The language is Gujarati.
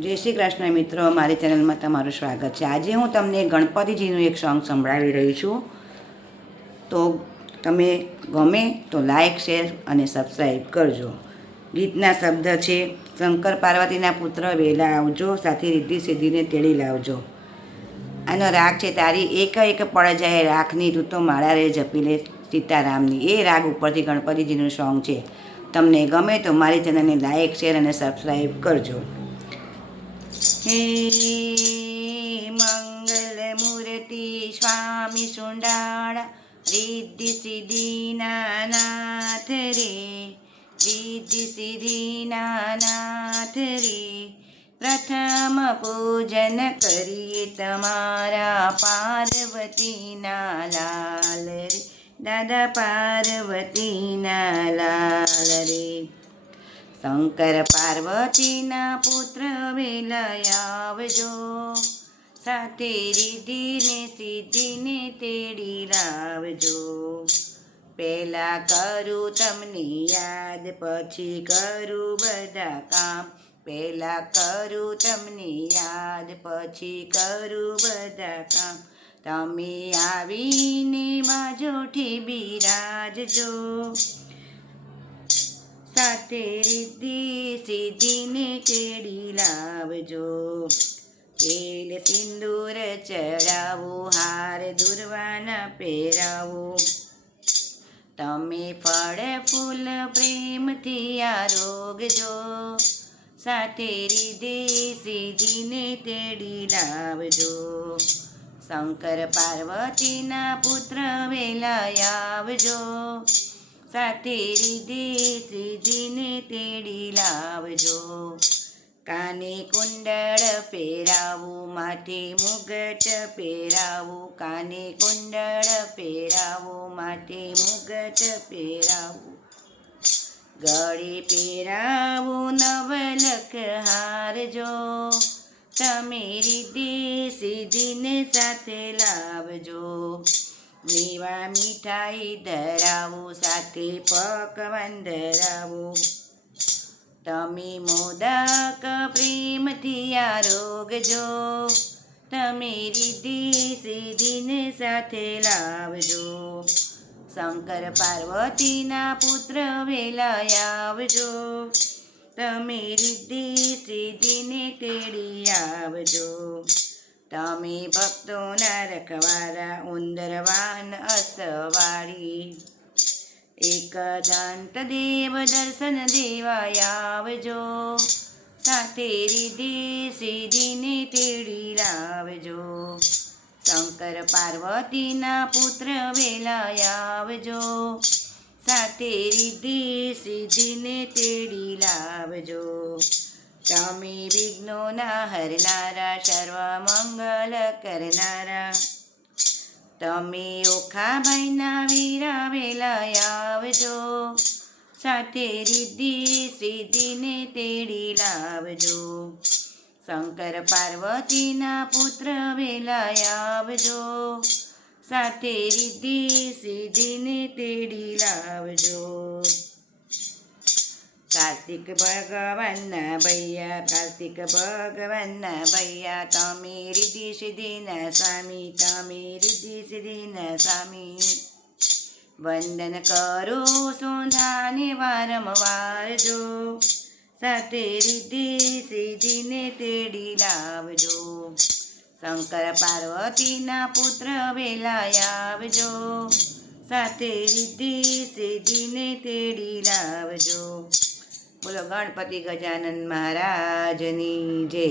જય શ્રી કૃષ્ણ મિત્રો, મારી ચેનલમાં તમારું સ્વાગત છે. આજે હું તમને ગણપતિજીનું એક સોંગ સંભળાવી રહી છું. તો તમે ગમે તો લાઇક શેર અને સબસ્ક્રાઈબ કરજો. ગીતના શબ્દ છે, શંકર પાર્વતીના પુત્ર, વેલા આવજો, સાથે રીતિ સિદ્ધિને તેડી લાવજો. આનો રાગ છે, તારી એક એક પડ જાય રાખની તું તો માળા રે જપી લે સીતારામની. એ રાગ ઉપરથી ગણપતિજીનું સોંગ છે. તમને ગમે તો મારી ચેનલને લાઇક શેર અને સબસ્ક્રાઈબ કરજો. હે મંગલ મૂર્તિ સ્વામી સુંડાળા રિદ્ધિ સિદ્ધિના નાથ રે રિદ્ધિ સિદ્ધિના નાથ રે પ્રથમ પૂજન કરીએ તમારા પાર્વતીના લાલ રે દાદા પાર્વતીના લાલ રે શંકર પાર્વતીના પુત્ર વેલય આવજો. સાથે રીધિને સિદ્ધિને તેડી લાવજો. પહેલા કરું તમને યાદ, પછી કરું બધા કામ. પહેલા કરું તમને યાદ, પછી કરું બધા કામ. તમે આવીને બાજોઠી બિરાજજો. સાથે રીતિ સીધીને કેડી લાવજો. તેલ સિંદૂર ચડાવો, હાર દુર્વાના પહેરાવો. તમે ફળ ફૂલ પ્રેમથી આરોગજો. સાથે રીધે સીધીને તેડી લાવજો. શંકર પાર્વતીના પુત્ર વેલા આવજો. સાથે રીધે સીધીને તેડી લાવજો. કાને કુંડળ પહેરાવું, માથે મુગટ પહેરાવું. કાને કુંડળ પહેરાવું, માથે મુગટ પહેરાવું. ગળે પહેરાવું, નવલખ હારજો. તમે રીધે સીધીને સાથે લાવજો. મેવા મીઠાઈ ધરાવું, સાથે પકવાન ધરાવું તમે મોદક પ્રેમથી આરોગજો, તમે રીધી સીધીને સાથે લાવજો. શંકર પાર્વતીના પુત્ર વેલા આવજો, તમે રીધિ સીધીને તેડી આવજો. તમે ભક્તો રખવારા ઉંદરવાન અસવારી એક દંત દેવ દર્શન દેવાય આવજો સાથે રીધિ સીધીને તેડી લાવજો શંકર પાર્વતીના પુત્ર વેલાય આવજો સાથે રીધિ સીધીને તેડી લાવજો તમે વિઘ્નોના હરનારા સર્વ મંગલ કરનારા તમે ઓખા ભાઈના વીરા વેલા આવજો સાથે રિદ્ધિ સિદ્ધિને તેડી લાવજો શંકર પાર્વતીના પુત્ર વેલા આવજો સાથે રિદ્ધિ સિદ્ધિને તેડી લાવજો કાર્તિક ભગવાનના ભૈયા, કાર્તિક ભગવાનના ભૈયા, તમે રીધિ સિદ્ધિના સ્વામી, તમે રીધિ સિદ્ધિના સ્વામી. વંદન કરો સોંધાને વારંવાર જો, સાથે રીધિ સિદ્ધિને તેડી લાવજો. શંકર પાર્વતીના પુત્ર વેલા આવજો, સાથે રીધિ સિદ્ધિને તેડી લાવજો. બોલો ગણપતિ ગજાનંદ મહારાજની જય.